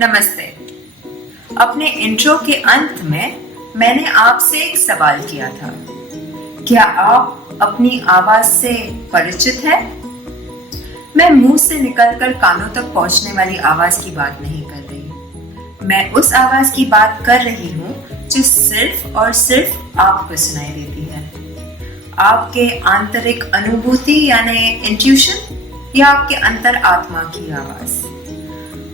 नमस्ते। अपने इंट्रो के अंत में मैंने आपसे एक सवाल किया था। क्या आप अपनी आवाज से परिचित है? मैं मुंह से निकलकर कानों तक पहुंचने वाली आवाज की बात नहीं कर रही। मैं उस आवाज की बात कर रही हूँ जो सिर्फ और सिर्फ आपको सुनाई देती है। आपके आंतरिक अनुभूति यानी इंट्यूशन या आपके अंतर आत्मा की आवाज।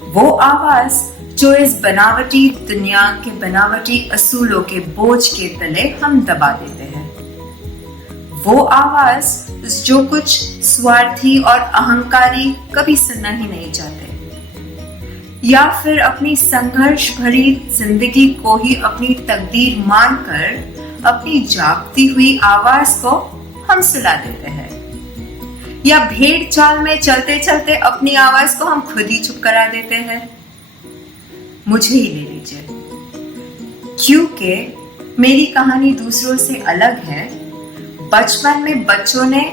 वो आवाज जो इस बनावटी दुनिया के बनावटी असूलों के बोझ के तले हम दबा देते हैं। वो आवाज जो कुछ स्वार्थी और अहंकारी कभी सुनना ही नहीं चाहते, या फिर अपनी संघर्ष भरी जिंदगी को ही अपनी तकदीर मानकर अपनी जागती हुई आवाज को हम सुला देते हैं, या भेड़ चाल में चलते चलते अपनी आवाज को हम खुद ही चुप करा देते हैं। मुझे ही ले लीजिए, क्योंकि मेरी कहानी दूसरों से अलग है। बचपन में बच्चों ने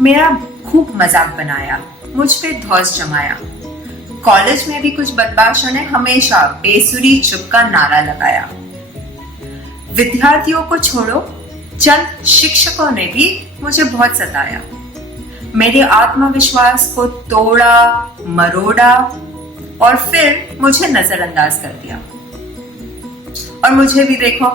मेरा खूब मजाक बनाया, मुझ पे धौंस जमाया। कॉलेज में भी कुछ बदमाशों ने हमेशा बेसुरी चुप का नारा लगाया। विद्यार्थियों को छोड़ो, चंद शिक्षकों ने भी मुझे बहुत सताया। मेरे आत्मविश्वास को तोड़ा मरोड़ा और फिर मुझे नजरअंदाज कर दिया। और मुझे भी देखो,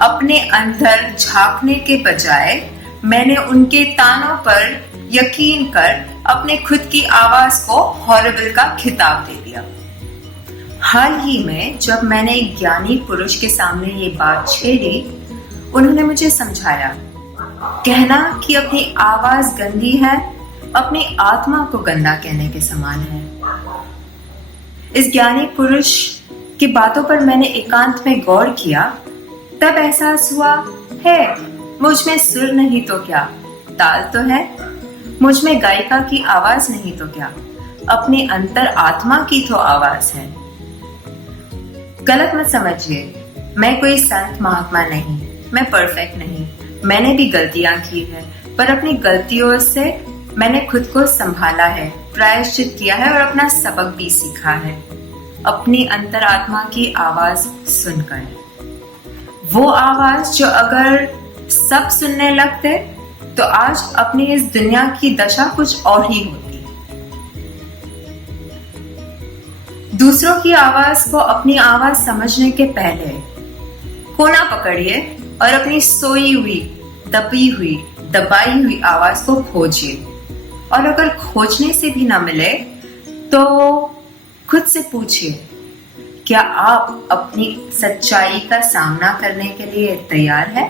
अपने अंदर झांकने के बजाय मैंने उनके तानों पर यकीन कर अपने खुद की आवाज को हॉरिबल का खिताब दे दिया। हाल ही में जब मैंने एक ज्ञानी पुरुष के सामने ये बात छेड़ी, उन्होंने मुझे समझाया, कहना कि अपनी आवाज गंदी है अपनी आत्मा को गंदा कहने के समान है। इस ज्ञानी पुरुष की बातों पर मैंने एकांत में गौर किया, तब एहसास हुआ है मुझ में सुर नहीं तो क्या, ताल तो है। मुझ में गायिका की आवाज नहीं तो क्या, अपने अंतर आत्मा की तो आवाज है। गलत मत समझिए, मैं कोई संत महात्मा नहीं, मैं परफेक्ट नहीं। मैंने भी गलतियां की है, पर अपनी गलतियों से मैंने खुद को संभाला है, प्रायश्चित किया है और अपना सबक भी सीखा है, अपनी अंतरात्मा की आवाज सुनकर। वो आवाज जो अगर सब सुनने लगते तो आज अपनी इस दुनिया की दशा कुछ और ही होती। दूसरों की आवाज को अपनी आवाज समझने के पहले कोना पकड़िए और अपनी सोई हुई, दबी हुई, दबाई हुई आवाज को खोजिए। और अगर खोजने से भी ना मिले तो खुद से पूछिए, क्या आप अपनी सच्चाई का सामना करने के लिए तैयार हैं?